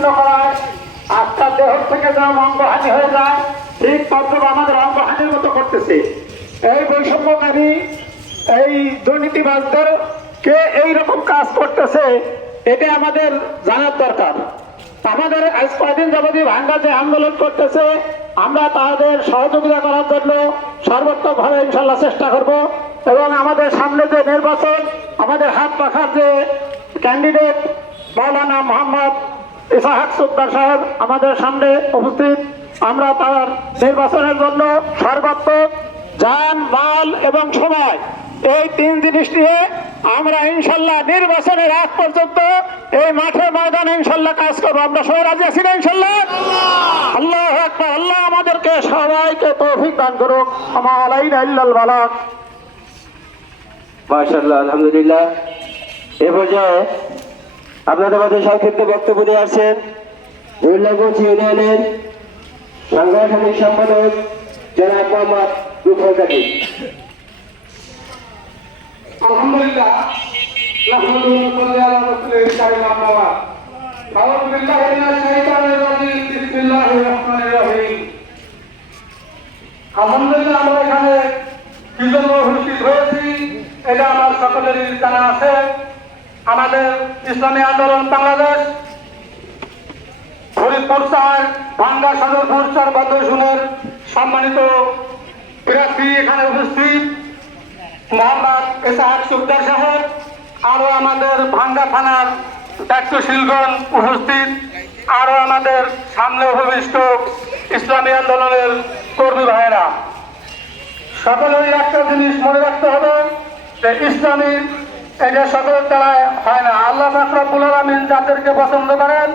ছিন্ন করায়। আত্মার দেহ থেকে যেন অঙ্গহানি হয়ে যায়, ঠিক তদ্রুপ আমাদের অঙ্গহানির মতো করতেছে। এই বৈষম্যকারী এই দুর্নীতিবাজদের কে এই রকম কাজ করতেছে এটা আমাদের জানার দরকার। আমাদের আজ কয়দিন যাবতীয় ভাঙ্গা যে আন্দোলন করতেছে, আমরা তাদের সহযোগিতা করার জন্য সর্বোত্তমভাবে ইনশাল্লাহ চেষ্টা করব এবং আমাদের সামনে যে নির্বাচন, আমাদের হাত পাখার যে ক্যান্ডিডেট মৌলানা মোহাম্মদ সাহেব আমাদের সামনে উপস্থিত। আমরা তার নির্বাচনের জন্য সর্বাত্মক যান মাল এবং সময় এই তিন জিনিস নিয়ে আমরা ইনশাল্লাহ নির্বাচনের আগ পর্যন্ত এই মাঠে ময়দানে ইনশাল্লাহ কাজ করব। আমরা সবাই রাজি আছি না ইনশাল্লাহ? আল্লাহ আল্লাহ আমাদেরকে সবাইকে তৌফিক দান করুক। আমার আলাইনা বালাক। মাশাআল্লাহ, আলহামদুলিল্লাহ। এ পর্যায়ে আপনাদের মাঝে সংক্ষিপ্ত বক্তব্য দিয়ে আসছেন ইউনিয়নের সাংগঠনিক সম্পাদক জনাব মোহাম্মদ রুফল আলহামদুলিল্লাহ আমরা এখানে হয়েছি। এটা আমার সকলেরই জানা আছে। আমাদের ইসলামী আন্দোলন বাংলাদেশ, ফরিদপুর চার ভাঙ্গা সদরপুর চার বদ্ধসুনের সম্মানিত প্রার্থী এখানে উপস্থিত, মোহাম্মদ এসাহাক সুলতান সাহেব আরও আমাদের ভাঙ্গা থানার দায়িত্বশীলগণ উপস্থিত আরও আমাদের সামনে উপবিষ্ট ইসলামী আন্দোলনের কর্মী ভাইয়েরা। সকলেরই একটা জিনিস মনে রাখতে হবে যে ইসলামী এটা সকলের দ্বারা হয় না। আল্লাহ ফাকরাবুল যাদেরকে পছন্দ করেন